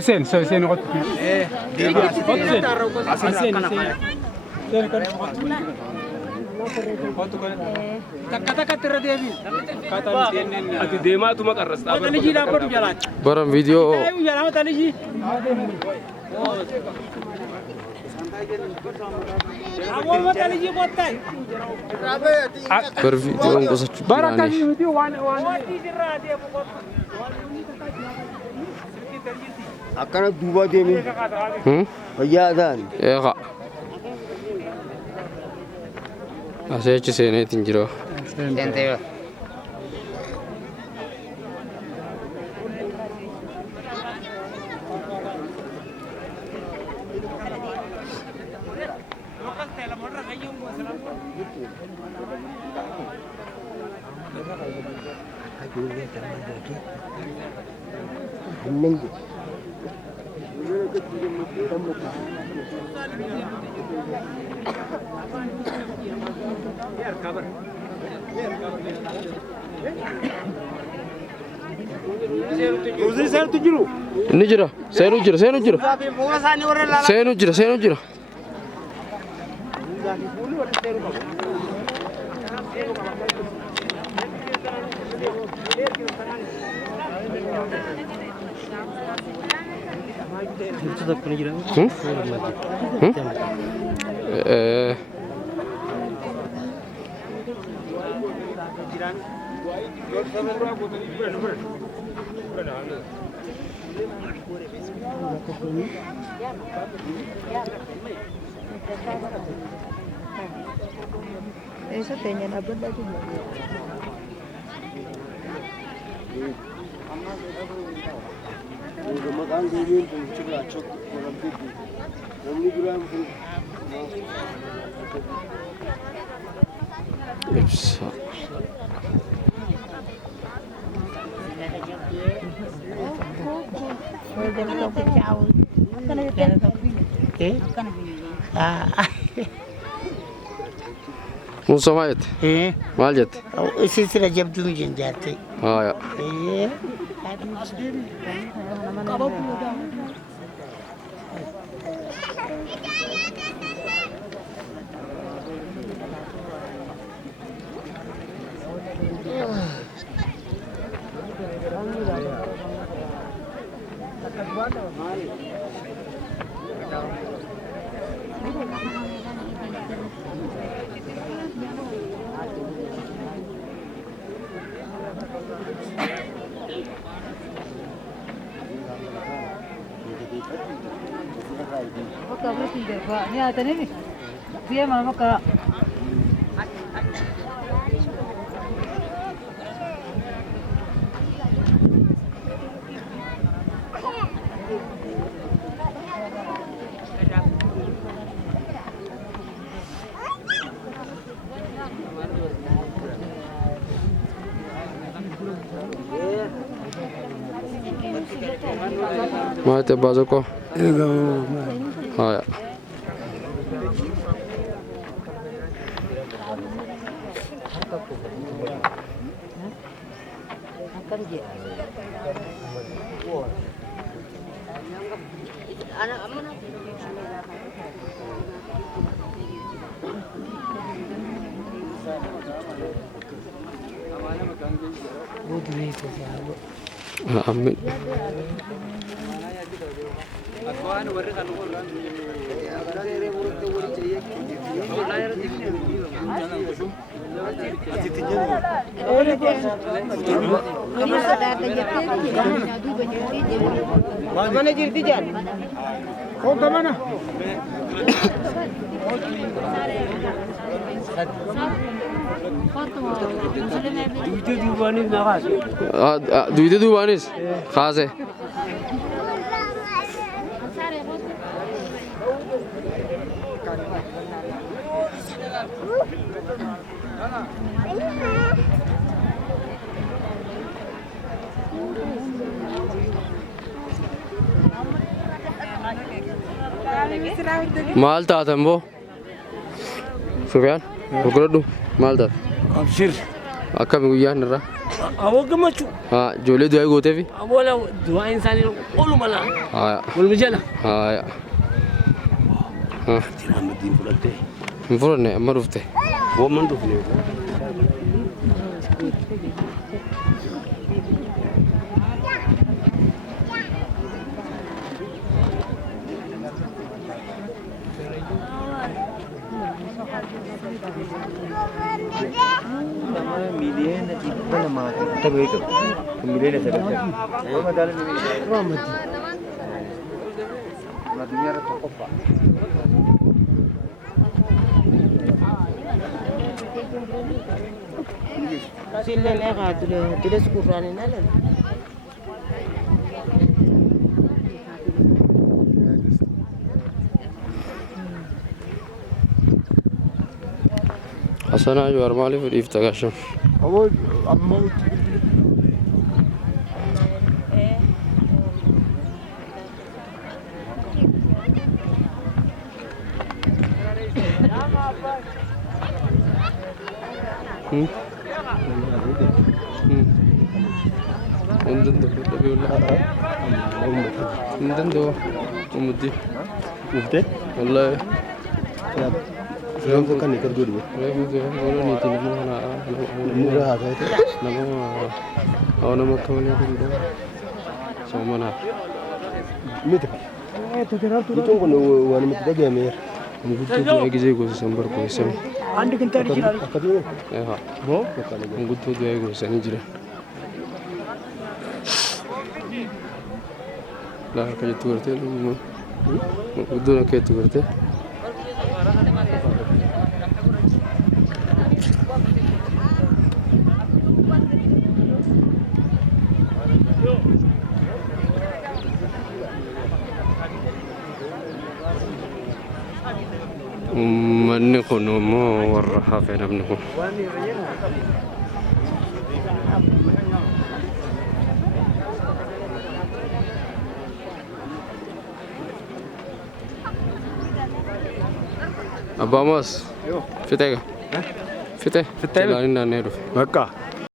سين سين غط إيه سين برام فيديو برفيديو انقصت أكان دوبا ديمي ويا دان ايغا اسيتش سيني تنجرو سنتيو نجرا سينو جرا Eso tenía la bunda de مو سمعت ايه ما جت السلسلة جبت من جنجاتي يا ايه ما تبازوكو هاي آمين mana jirti jan kau ke mana دويدة دوانيس خاصة مال تاتمبو سفيان بكرة دو مال تات أبشر أكمل وياه نرى Awwa gammachuu. Ijoollee du'aa gootee fi. Awwala du'aan isaanii ooluma laa. Waluma jala. Ahmadiin fudhattee. Hin fudhanne amma dhufte. Woomman dhufne. Miliyoona dhibba lamaa ta'e beekamu. Miliyoona sadarkaa. Addunyaa irratti qofa. Sillee nee haa dure sukurraan hin alan. Hasanaa Jawaar maaliif dhiifta gashan? Amma Nintendo umudi Ufte? wallahi Filango kan ikut dulu. refu ke wala ni tin mo na Murah ada itu. nama awna makamani ko do so mana Mita. Itu kan wan mita lagi amir. ngutu ya gize ko sambar ko sem አንድ ክንታል ይችላል። Akadu. ha Bo? ngutu ya ko sem jira la ka tu करते mo ngutu na ke tu करते manni kun immoo warra hafe namni kun Abbaa Moos fixee ga fixee ilaalin naannee dhufe በቃ